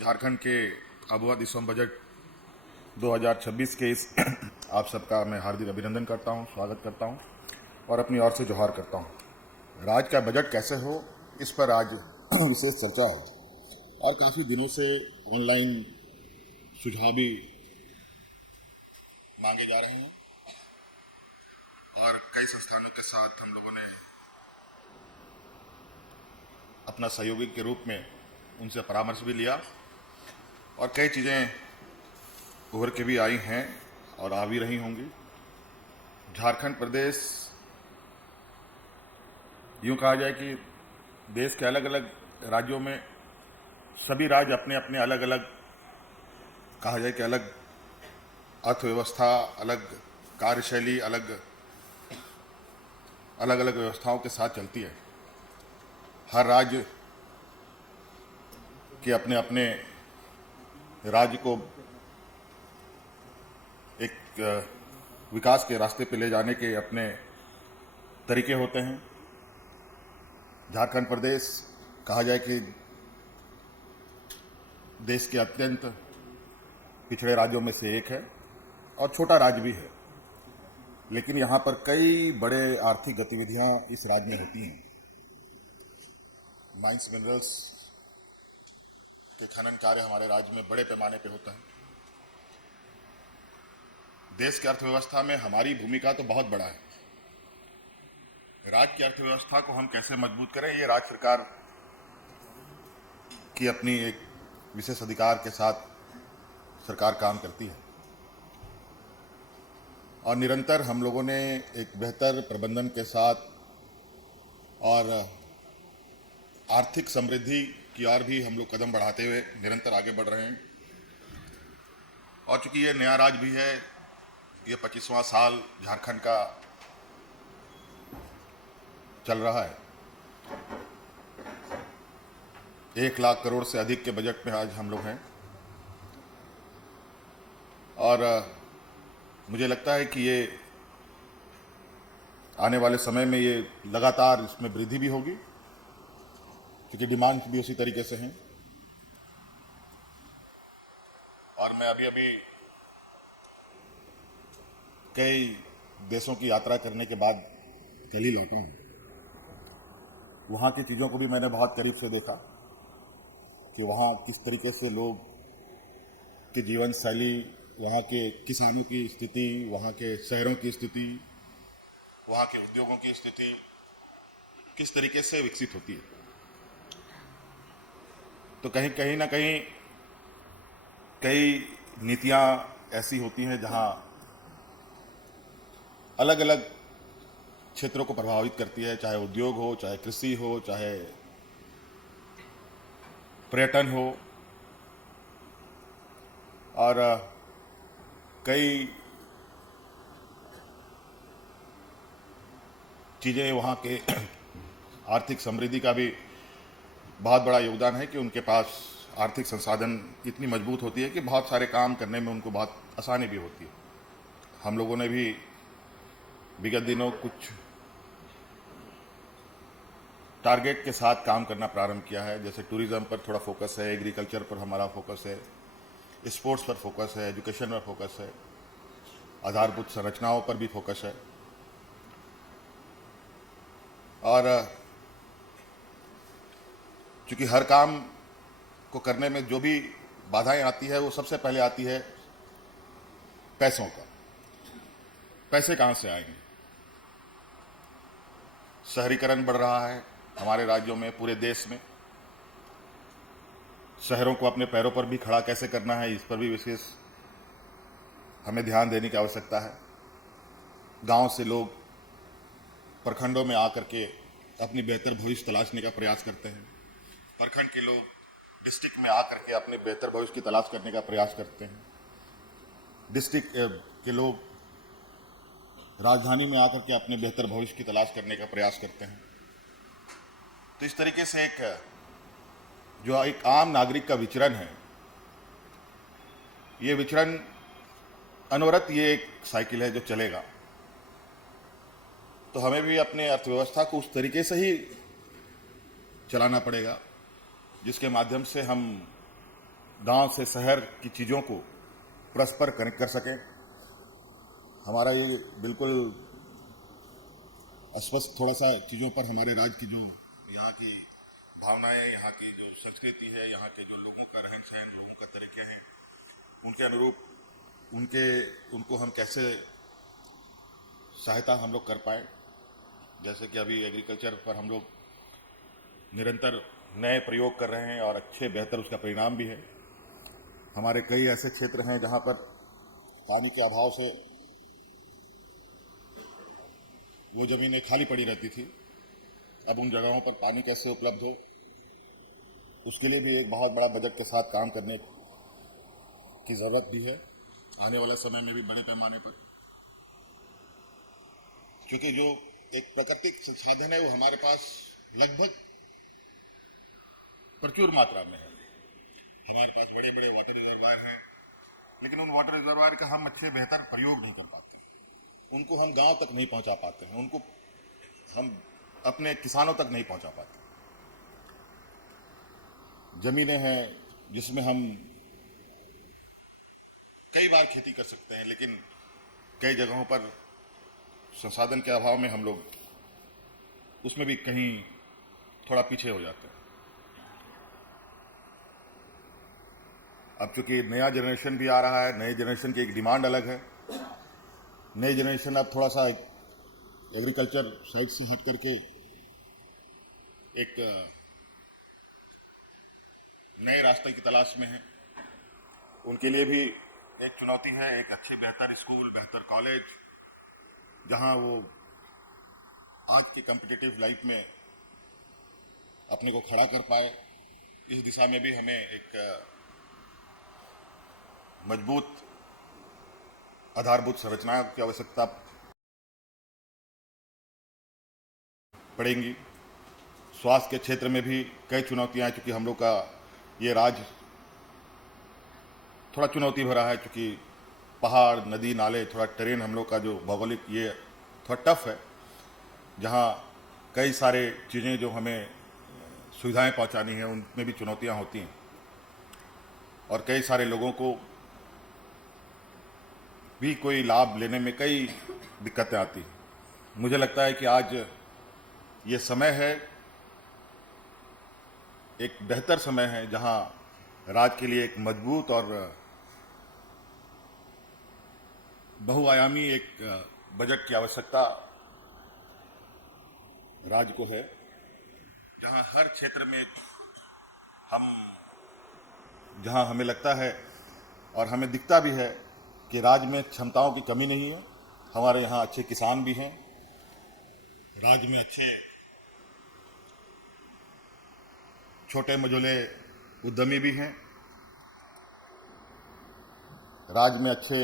झारखंड के आबुआ दिसोम बजट 2026 के इस आप सबका मैं हार्दिक अभिनंदन करता हूं, स्वागत करता हूं और अपनी ओर से जोहार करता हूं। राज्य का बजट कैसे हो, इस पर आज विशेष चर्चा है और काफ़ी दिनों से ऑनलाइन सुझाव भी मांगे जा रहे हैं और कई संस्थानों के साथ हम लोगों ने अपना सहयोगी के रूप में उनसे परामर्श भी लिया और कई चीज़ें उभर के भी आई हैं और आ भी रही होंगी। झारखंड प्रदेश यूँ कहा जाए कि देश के अलग अलग राज्यों में सभी राज्य अपने अपने अलग अलग कहा जाए कि अलग अर्थव्यवस्था, अलग कार्यशैली, अलग अलग व्यवस्थाओं के साथ चलती है। हर राज्य के अपने अपने राज्य को एक विकास के रास्ते पे ले जाने के अपने तरीके होते हैं। झारखंड प्रदेश कहा जाए कि देश के अत्यंत पिछड़े राज्यों में से एक है और छोटा राज्य भी है, लेकिन यहाँ पर कई बड़े आर्थिक गतिविधियाँ इस राज्य में होती हैं। माइंस मिनरल्स के खनन कार्य हमारे राज्य में बड़े पैमाने पर होता है। देश की अर्थव्यवस्था में हमारी भूमिका तो बहुत बड़ा है। राज्य की अर्थव्यवस्था को हम कैसे मजबूत करें, ये राज्य सरकार की अपनी एक विशेष अधिकार के साथ सरकार काम करती है और निरंतर हम लोगों ने एक बेहतर प्रबंधन के साथ और आर्थिक समृद्धि की ओर भी हम लोग कदम बढ़ाते हुए निरंतर आगे बढ़ रहे हैं। और चूंकि ये नया राज्य भी है, ये 25वां साल झारखंड का चल रहा है। 1 लाख करोड़ से अधिक के बजट में आज हम लोग हैं और मुझे लगता है कि ये आने वाले समय में ये लगातार इसमें वृद्धि भी होगी, क्योंकि डिमांड भी उसी तरीके से हैं। और मैं अभी कई देशों की यात्रा करने के बाद कल ही लौटा हूँ। वहाँ की चीज़ों को भी मैंने बहुत करीब से देखा कि वहाँ किस तरीके से लोग की जीवन शैली, वहाँ के किसानों की स्थिति, वहाँ के शहरों की स्थिति, वहाँ के उद्योगों की स्थिति किस तरीके से विकसित होती है। तो कहीं ना कहीं कई नीतियाँ ऐसी होती हैं जहाँ अलग अलग क्षेत्रों को प्रभावित करती है, चाहे उद्योग हो, चाहे कृषि हो, चाहे पर्यटन हो। और कई चीज़ें वहाँ के आर्थिक समृद्धि का भी बहुत बड़ा योगदान है कि उनके पास आर्थिक संसाधन इतनी मजबूत होती है कि बहुत सारे काम करने में उनको बहुत आसानी भी होती है। हम लोगों ने भी विगत दिनों कुछ टारगेट के साथ काम करना प्रारंभ किया है, जैसे टूरिज्म पर थोड़ा फोकस है, एग्रीकल्चर पर हमारा फोकस है, स्पोर्ट्स पर फोकस है, एजुकेशन पर फोकस है, आधारभूत संरचनाओं पर भी फोकस है। और चूंकि हर काम को करने में जो भी बाधाएं आती है वो सबसे पहले आती है पैसों का। पैसे कहाँ से आएंगे? शहरीकरण बढ़ रहा है हमारे राज्यों में, पूरे देश में। शहरों को अपने पैरों पर भी खड़ा कैसे करना है, इस पर भी विशेष हमें ध्यान देने की आवश्यकता है। गांव से लोग प्रखंडों में आकर के अपनी बेहतर भविष्य तलाशने का प्रयास करते हैं। प्रखंड के लोग डिस्ट्रिक्ट में आकर के अपने बेहतर भविष्य की तलाश करने का प्रयास करते हैं। डिस्ट्रिक्ट के लोग राजधानी में आकर के अपने बेहतर भविष्य की तलाश करने का प्रयास करते हैं। तो इस तरीके से जो एक आम नागरिक का विचरण है, ये विचरण अनवरत ये एक साइकिल है जो चलेगा। तो हमें भी अपने अर्थव्यवस्था को उस तरीके से ही चलाना पड़ेगा जिसके माध्यम से हम गांव से शहर की चीज़ों को परस्पर कनेक्ट कर सकें। हमारा ये बिल्कुल अस्वस्थ थोड़ा सा चीज़ों पर हमारे राज्य की जो यहाँ की भावनाएं, यहाँ की जो संस्कृति है, यहाँ के जो लोगों का रहन सहन, लोगों का तरीके हैं, उनके अनुरूप उनको हम कैसे सहायता हम लोग कर पाए। जैसे कि अभी एग्रीकल्चर पर हम लोग निरंतर नए प्रयोग कर रहे हैं और अच्छे बेहतर उसका परिणाम भी है। हमारे कई ऐसे क्षेत्र हैं जहाँ पर पानी के अभाव से वो ज़मीनें खाली पड़ी रहती थी। अब उन जगहों पर पानी कैसे उपलब्ध हो, उसके लिए भी एक बहुत बड़ा बजट के साथ काम करने की ज़रूरत भी है आने वाले समय में भी बड़े पैमाने पर, क्योंकि जो एक प्राकृतिक संसाधन है वो हमारे पास लगभग प्रचुर मात्रा में है। हमारे पास बड़े बड़े वाटर रिजर्वायर हैं, लेकिन उन वाटर रिजर्वायर का हम अच्छे बेहतर प्रयोग नहीं कर पाते, उनको हम गांव तक नहीं पहुंचा पाते हैं, उनको हम अपने किसानों तक नहीं पहुंचा पाते। जमीनें हैं जिसमें हम कई बार खेती कर सकते हैं, लेकिन कई जगहों पर संसाधन के अभाव में हम लोग उसमें भी कहीं थोड़ा पीछे हो जाते हैं। अब चूंकि नया जनरेशन भी आ रहा है, नए जनरेशन की एक डिमांड अलग है। नई जनरेशन अब थोड़ा सा एग्रीकल्चर साइड से हट करके एक नए रास्ते की तलाश में है। उनके लिए भी एक चुनौती है, एक अच्छे बेहतर स्कूल, बेहतर कॉलेज, जहां वो आज की कॉम्पिटिटिव लाइफ में अपने को खड़ा कर पाए। इस दिशा में भी हमें एक मजबूत आधारभूत संरचना की आवश्यकता पड़ेगी। स्वास्थ्य के क्षेत्र में भी कई चुनौतियां हैं, चूंकि हम लोग का ये राज्य थोड़ा चुनौती भरा है, क्योंकि पहाड़, नदी, नाले, थोड़ा टेरेन हम लोग का जो भौगोलिक ये थोड़ा टफ है, जहाँ कई सारे चीज़ें जो हमें सुविधाएं पहुंचानी है उनमें भी चुनौतियां होती हैं और कई सारे लोगों को भी कोई लाभ लेने में कई दिक्कतें आती हैं। मुझे लगता है कि आज ये समय है, एक बेहतर समय है, जहां राज्य के लिए एक मजबूत और बहुआयामी एक बजट की आवश्यकता राज्य को है, जहां हर क्षेत्र में जहां हमें लगता है और हमें दिखता भी है कि राज्य में क्षमताओं की कमी नहीं है। हमारे यहाँ अच्छे किसान भी हैं, राज्य में अच्छे छोटे मझोले उद्यमी भी हैं, राज्य में अच्छे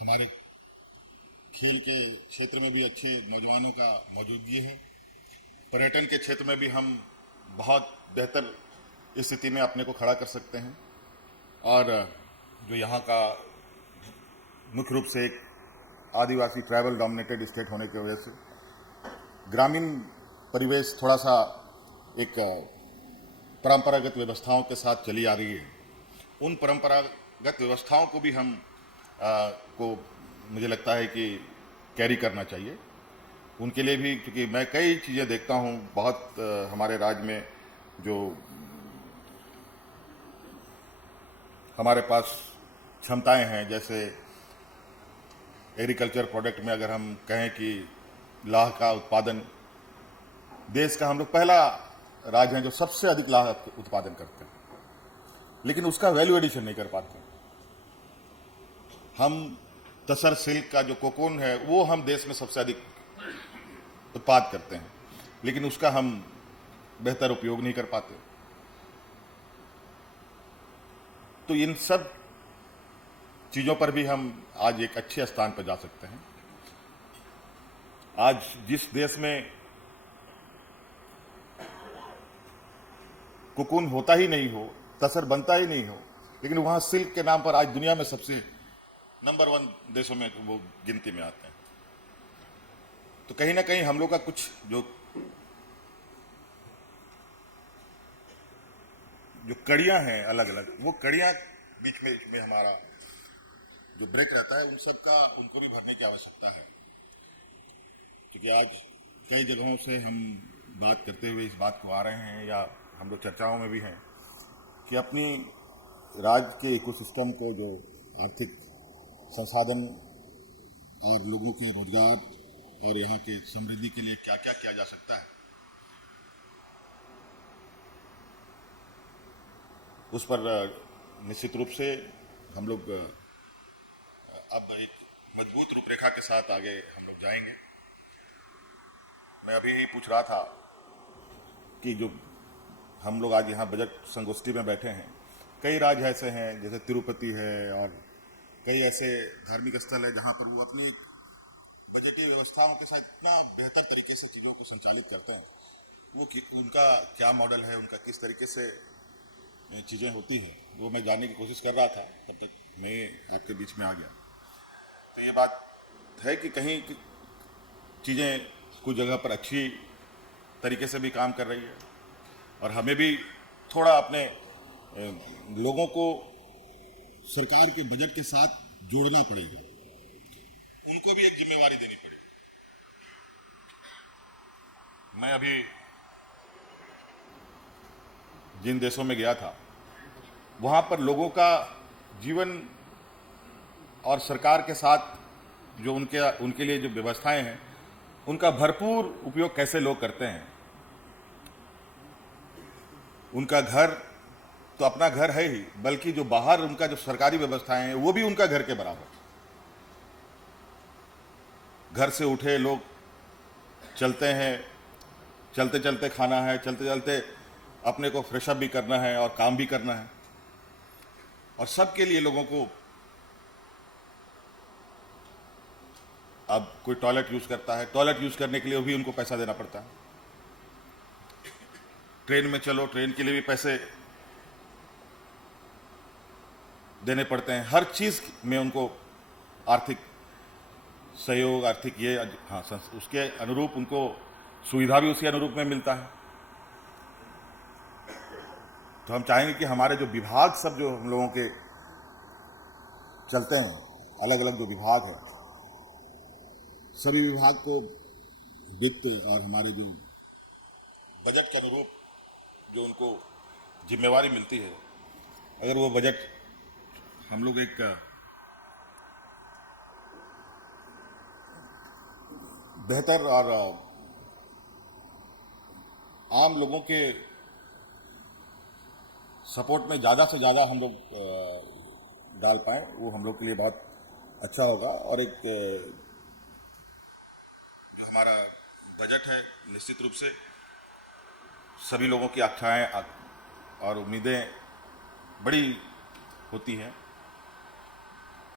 हमारे खेल के क्षेत्र में भी अच्छे नौजवानों का मौजूदगी है। पर्यटन के क्षेत्र में भी हम बहुत बेहतर स्थिति में अपने को खड़ा कर सकते हैं। और जो यहाँ का मुख्य रूप से एक आदिवासी ट्राइबल डोमिनेटेड स्टेट होने की वजह से ग्रामीण परिवेश थोड़ा सा एक परंपरागत व्यवस्थाओं के साथ चली आ रही है। उन परंपरागत व्यवस्थाओं को भी हम को मुझे लगता है कि कैरी करना चाहिए। उनके लिए भी, क्योंकि मैं कई चीज़ें देखता हूँ बहुत हमारे राज्य में जो हमारे पास क्षमताएं हैं, जैसे एग्रीकल्चर प्रोडक्ट में अगर हम कहें कि लाह का उत्पादन, देश का हम लोग पहला राज्य है जो सबसे अधिक लाह उत्पादन करते हैं, लेकिन उसका वैल्यू एडिशन नहीं कर पाते। हम तसर सिल्क का जो कोकून है वो हम देश में सबसे अधिक उत्पाद करते हैं, लेकिन उसका हम बेहतर उपयोग नहीं कर पाते। तो इन सब चीज़ों पर भी हम आज एक अच्छे स्थान पर जा सकते हैं। आज जिस देश में कोकून होता ही नहीं हो, तसर बनता ही नहीं हो, लेकिन वहां सिल्क के नाम पर आज दुनिया में सबसे नंबर 1 देशों में वो गिनती में आते हैं। तो कहीं ना कहीं हम लोग का कुछ जो जो कड़ियां हैं अलग अलग, वो कड़ियां बीच में हमारा जो ब्रेक रहता है, उन सब का उनको भी भरने की आवश्यकता है। क्योंकि आज कई जगहों से हम बात करते हुए इस बात को आ रहे हैं, या हम लोग चर्चाओं में भी हैं, कि अपनी राज्य के इकोसिस्टम को, जो आर्थिक संसाधन और लोगों के रोजगार और यहाँ की समृद्धि के लिए क्या क्या किया जा सकता है, उस पर निश्चित रूप से हम लोग अब एक मजबूत रूपरेखा के साथ आगे हम लोग जाएंगे। मैं अभी ही पूछ रहा था कि जो हम लोग आज यहाँ बजट संगोष्ठी में बैठे हैं, कई राज्य ऐसे हैं जैसे तिरुपति है और कई ऐसे धार्मिक स्थल है जहाँ पर वो अपनी बजटीय व्यवस्थाओं के साथ इतना बेहतर तरीके से चीज़ों को संचालित करते हैं। वो उनका क्या मॉडल है, उनका किस तरीके से चीज़ें होती हैं, वो मैं जानने की कोशिश कर रहा था, तब तक मैं आपके बीच में आ गया। तो ये बात है कि कहीं चीज़ें कुछ जगह पर अच्छी तरीके से भी काम कर रही है, और हमें भी थोड़ा अपने लोगों को सरकार के बजट के साथ जोड़ना पड़ेगा, उनको भी एक जिम्मेवारी देनी पड़ेगी। मैं अभी जिन देशों में गया था, वहाँ पर लोगों का जीवन और सरकार के साथ जो उनके लिए जो व्यवस्थाएं हैं, उनका भरपूर उपयोग कैसे लोग करते हैं। उनका घर तो अपना घर है ही, बल्कि जो बाहर उनका जो सरकारी व्यवस्थाएं हैं, वो भी उनका घर के बराबर। घर से उठे लोग चलते हैं, चलते चलते खाना है, चलते चलते अपने को फ्रेशअप भी करना है और काम भी करना है, और सबके लिए लोगों को अब कोई टॉयलेट यूज करता है, टॉयलेट यूज करने के लिए भी उनको पैसा देना पड़ता है। ट्रेन में चलो, ट्रेन के लिए भी पैसे देने पड़ते हैं। हर चीज में उनको आर्थिक सहयोग, आर्थिक ये, हाँ, उसके अनुरूप उनको सुविधा भी उसी अनुरूप में मिलता है। तो हम चाहेंगे कि हमारे जो विभाग सब जो हम लोगों के चलते हैं, अलग अलग जो विभाग है, सभी विभाग को वित्त और हमारे जो बजट के अनुरूप जो उनको जिम्मेवारी मिलती है, अगर वो बजट हम लोग एक बेहतर और आम लोगों के सपोर्ट में ज़्यादा से ज़्यादा हम लोग डाल पाएँ, वो हम लोग के लिए बहुत अच्छा होगा। और एक जो हमारा बजट है, निश्चित रूप से सभी लोगों की आशाएं और उम्मीदें बड़ी होती हैं।